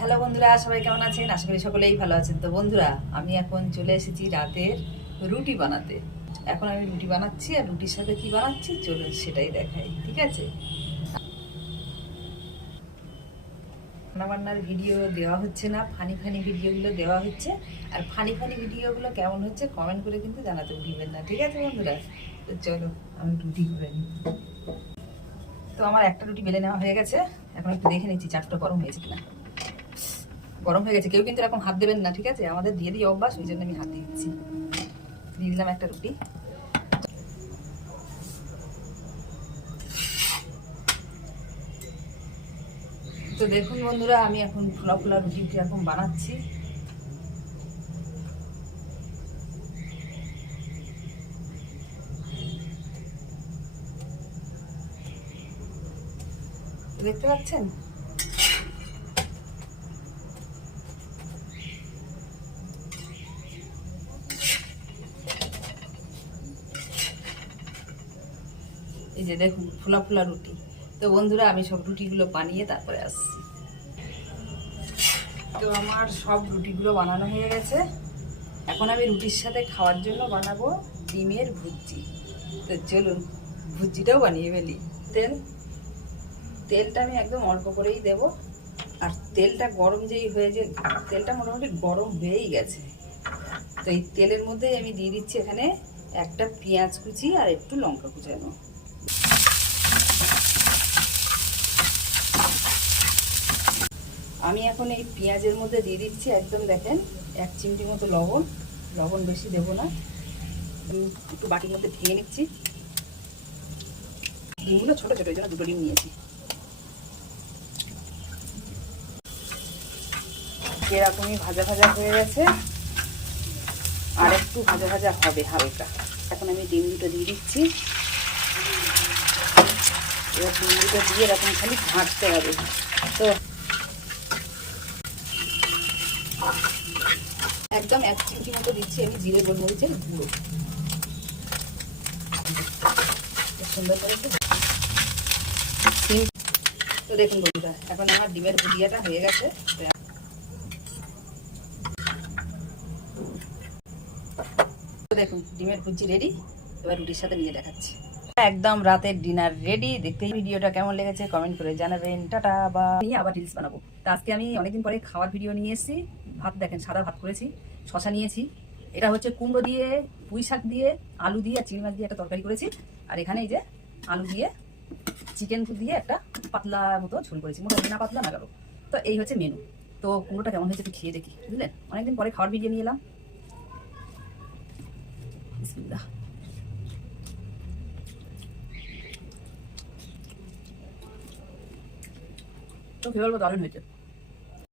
Hello বন্ধুরা, সবাই কেমন আছেন? আশা করি সকলেই ভালো আছেন। তো বন্ধুরা, আমি এখন চলে এসেছি রাতের রুটি বানাতে। এখন আমি রুটি বানাচ্ছি, আর রুটির সাথে কি বানাচ্ছি চলুন সেটাই দেখাই, ঠিক আছে? রান্নাবান্নার ভিডিও দেওয়া হচ্ছে না, ফানি ফানি ভিডিওগুলো দেওয়া হচ্ছে। আর ফানি ফানি ভিডিওগুলো কেমন হচ্ছে কমেন্ট করে কিন্তু জানাতে ভুলবেন না, ঠিক আছে বন্ধুরা? তো চলো আমি রুটি করে নিই। তো আমার একটা রুটি বেলে নেওয়া হয়ে গেছে। এখন একটু দেখে নিচ্ছি চাটটা গরম হয়েছে কিনা। গরম হয়ে গেছে, কেউ কিন্তু এরকম হাত দেবেন না, ঠিক আছে? আমাদের দিয়ে দিয়ে অভ্যাস, ওই জন্য আমি হাত দিয়ে দিচ্ছি। দিয়ে দিলাম একটা রুটি। তো দেখুন বন্ধুরা, আমি এখন ফোলা ফোলা রুটি এরকম বানাচ্ছি। দেখতে পাচ্ছেন? এই যে দেখুন ফোলা ফোলা রুটি। তো বন্ধুরা, আমি সব রুটিগুলো বানিয়ে তারপরে আসছি। তো আমার সব রুটিগুলো বানানো হয়ে গেছে। এখন আমি রুটির সাথে খাওয়ার জন্য বানাবো ডিমের ভুজি। তো চলুন ভুজিটাও বানিয়ে ফেলি। তেলটা আমি একদম অল্প করেই দেব। আর তেলটা গরম যেই হয়েছে, তেলটা মোটামুটি গরম হয়েই গেছে। তো এই তেলের মধ্যেই আমি দিয়ে দিচ্ছি এখানে একটা পেঁয়াজ কুচি আর একটু লঙ্কা কুচানো। আমি এখন এই পেঁয়াজের মধ্যে দিয়ে দিচ্ছি একদম দেখেন 1 চিমটি মতো লবণ। লবণ বেশি দেবো না, একটু বাটির মধ্যে ভেঙে নিচ্ছি। ডিমগুলো ছোটো ছোটো, এই জন্য 2টো ডিম নিয়েছি। এরকমই ভাজা ভাজা হয়ে গেছে, আর একটু ভাজা ভাজা হবে হালকা। এখন আমি ডিম দুটো দিয়ে দিচ্ছি। এবার ডিম দুটো দিয়ে এরকম খালি ভাজতে হবে। তো একদম 1 চিমটি মতো দিচ্ছি আমি জিরে গোলমরিচের গুঁড়ো। সুন্দর করে তো দেখুন বন্ধুরা, এখন আমার ডিমের ভুজিয়াটা হয়ে গেছে। দেখুন ডিমের ভুজি রেডি। এবার রুটির সাথে নিয়ে দেখাচ্ছি। একদম রাতের ডিনার রেডি। দেখতে ভিডিওটা কেমন লেগেছে কমেন্ট করে জানাবেন। টাটা। বা নিয়ে আবার রিলস বানাবো। তা আজকে আমি অনেকদিন পরে খাওয়ার ভিডিও নিয়ে এসেছি। ভাত দেখেন, সাদা ভাত করেছি, শশা নিয়েছি। এটা হচ্ছে কুমড়ো দিয়ে, পুঁই শাক দিয়ে, আলু দিয়ে আর চিংড়ি মাছ দিয়ে একটা তরকারি করেছি। আর এখানে এই যে আলু দিয়ে চিকেন দিয়ে একটা পাতলা মতো ঝোল করেছি, মোটামুটি না পাতলা না গেল। তো এই হচ্ছে মেনু। তো কুমড়োটা কেমন হয়েছে একটু খেয়ে দেখি, বুঝলেন? অনেকদিন পরে খাওয়ার ভিডিও নিয়ে এলাম। বিসমিল্লাহ। তো কি বলবো, দারুণ হয়েছে।